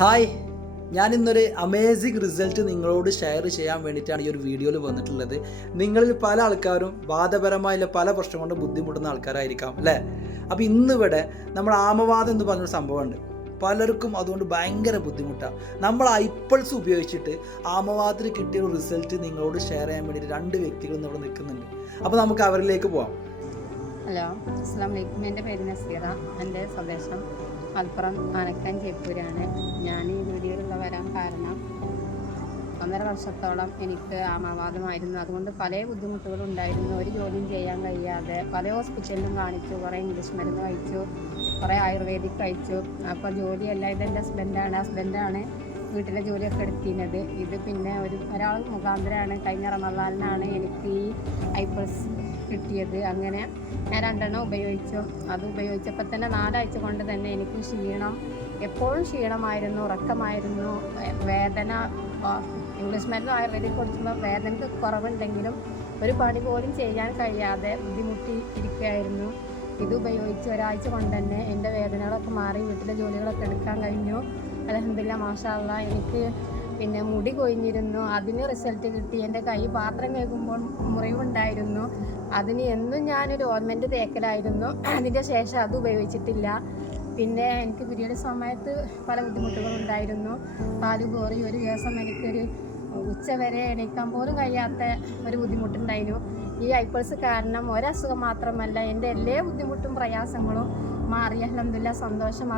Hi ഞാൻ ഇന്നൊരു amazing result നിങ്ങളോട് ഷെയർ ചെയ്യാൻ വേണ്ടിയിട്ടാണ് ഈ ഒരു വീഡിയോയിൽ വന്നിട്ടുള്ളത്. നിങ്ങളിൽ പല ആൾക്കാരും വാദപരമായുള്ള പല പ്രശ്നം കൊണ്ട് ബുദ്ധിമുട്ടുന്ന ആൾക്കാരായിരിക്കാം അല്ലേ? അപ്പോൾ ഇന്നിവിടെ നമ്മൾ ആമവാദം എന്ന് പറഞ്ഞൊരു സംഭവമുണ്ട്. പലർക്കും അതുകൊണ്ട് ഭയങ്കര ബുദ്ധിമുട്ടാണ് നമ്മൾ ഐപ്പിൾസ് ഉപയോഗിച്ചിട്ട് ആമവാദത്തിന് കിട്ടിയ റിസൾട്ട് നിങ്ങളോട് ഷെയർ ചെയ്യാൻ വേണ്ടിയിട്ട് രണ്ട് വ്യക്തികൾ ഇവിടെ നിൽക്കുന്നുണ്ട്. അപ്പോൾ നമുക്ക് അവരിലേക്ക് പോവാം. ഹലോ അസ്സാം വലൈക്കും എന്റെ പേര് നസീറ. എന്റെ സ്വദേശം മലപ്പുറം ആനക്കാൻ ജയ്പൂരാണ്. ഞാൻ ഈ വീഡിയോയിലുള്ള വരാൻ കാരണം ഒന്നര വർഷത്തോളം എനിക്ക് ആമാവാദമായിരുന്നു. അതുകൊണ്ട് പല ബുദ്ധിമുട്ടുകളും ഉണ്ടായിരുന്നു ഒരു ജോലിയും ചെയ്യാൻ കഴിയാതെ പല ഹോസ്പിറ്റലിലും കാണിച്ചു കുറേ ഇംഗ്ലീഷ് മരുന്ന് കഴിച്ചു കുറേ ആയുർവേദിക് കഴിച്ചു. അപ്പോൾ ജോലിയല്ല ഇത് എന്റെ ഹസ്ബൻഡാണ്. ഹസ്ബൻഡാണ് വീട്ടിലെ ജോലിയൊക്കെ എടുത്തിരുന്നത്. ഇത് പിന്നെ ഒരു ഒരാൾ മുഖാന്തരമാണ്. കഴിഞ്ഞ റമദാലിനാണ് എനിക്ക് ഈ ഐപ്പിൾസ് കിട്ടിയത്. അങ്ങനെ ഞാൻ രണ്ടെണ്ണം ഉപയോഗിച്ചു. അത് ഉപയോഗിച്ചപ്പോൾ തന്നെ നാലാഴ്ച കൊണ്ട് തന്നെ എനിക്ക് ക്ഷീണം എപ്പോഴും ക്ഷീണമായിരുന്നു ഉറക്കമായിരുന്നു. വേദന ഇംഗ്ലീഷ് മരുന്ന് ആയുർവേദിക് കൊടുക്കുമ്പോൾ വേദനക്ക് കുറവുണ്ടെങ്കിലും ഒരു പണി പോലും ചെയ്യാൻ കഴിയാതെ ബുദ്ധിമുട്ടി ഇരിക്കുകയായിരുന്നു. ഇത് ഉപയോഗിച്ച് ഒരാഴ്ച കൊണ്ട് തന്നെ എന്റെ വേദനകളൊക്കെ മാറി വീട്ടിലെ ജോലികളൊക്കെ എടുക്കാൻ കഴിഞ്ഞു. അലഹമില്ല മാഷാല്ല എനിക്ക് പിന്നെ മുടി കൊഴിഞ്ഞിരുന്നു. അതിന് റിസൾട്ട് കിട്ടി. എന്റെ കൈ പാത്രം കേൾക്കുമ്പോൾ മുറിവുണ്ടായിരുന്നു. അതിന് എന്നും ഞാനൊരു ഓർമെന്റ് തേക്കലായിരുന്നു. അതിന്റെ ശേഷം അത് ഉപയോഗിച്ചിട്ടില്ല. പിന്നെ എനിക്ക് പീരീഡ് സമയത്ത് പല ബുദ്ധിമുട്ടുകളുണ്ടായിരുന്നു. പാൽ കോറി ഒരു ദിവസം എനിക്കൊരു ഉച്ച വരെ എണീക്കാൻ പോലും കഴിയാത്ത ഒരു ബുദ്ധിമുട്ടുണ്ടായിരുന്നു. ഈ ഐപ്പിൾസ് കാരണം ഒരസുഖം മാത്രമല്ല എന്റെ എല്ലാ ബുദ്ധിമുട്ടും പ്രയാസങ്ങളും മാറിയ അലഹമില്ല സന്തോഷം.